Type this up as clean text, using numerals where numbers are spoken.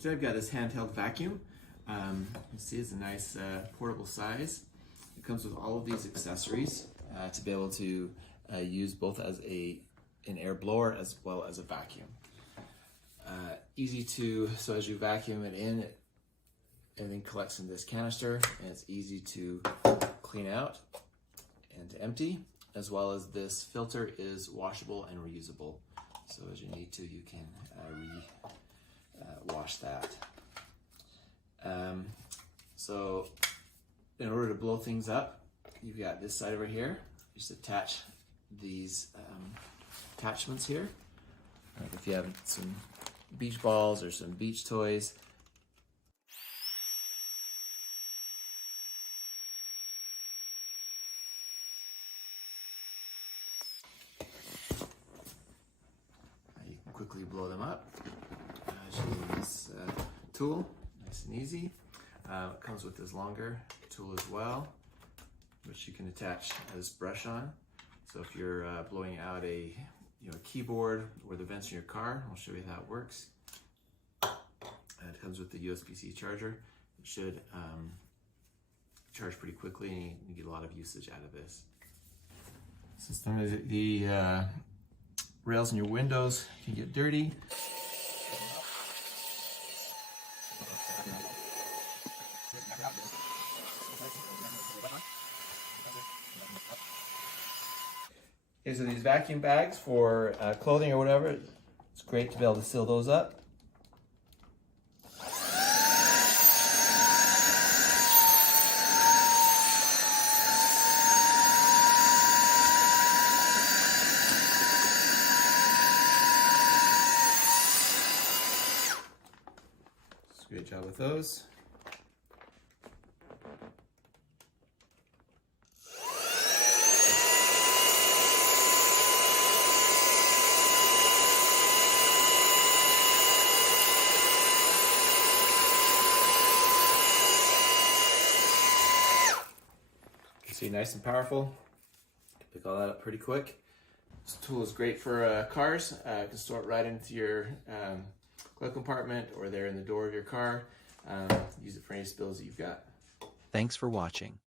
So I've got this handheld vacuum. You see it's a nice portable size. It comes with all of these accessories to be able to use both as an air blower as well as a vacuum. So as you vacuum it in, everything collects in this canister, and it's easy to clean out and to empty, as well as this filter is washable and reusable. So as you need to, you can wash that. So in order to blow things up, you've got this side over here. Just attach these attachments here. Like if you have some beach balls or some beach toys, you can quickly blow them up. Using this tool, nice and easy. It comes with this longer tool as well, which you can attach this brush on. So if you're blowing out a keyboard or the vents in your car, I'll show you how it works. It comes with the USB-C charger. It should charge pretty quickly, and you get a lot of usage out of this. The rails in your windows can get dirty. These are these vacuum bags for clothing or whatever. It's great to be able to seal those up. It's a great job with those. See, nice and powerful. Pick all that up pretty quick. This tool is great for cars. You can store it right into your glove compartment or there in the door of your car. Use it for any spills that you've got. Thanks for watching.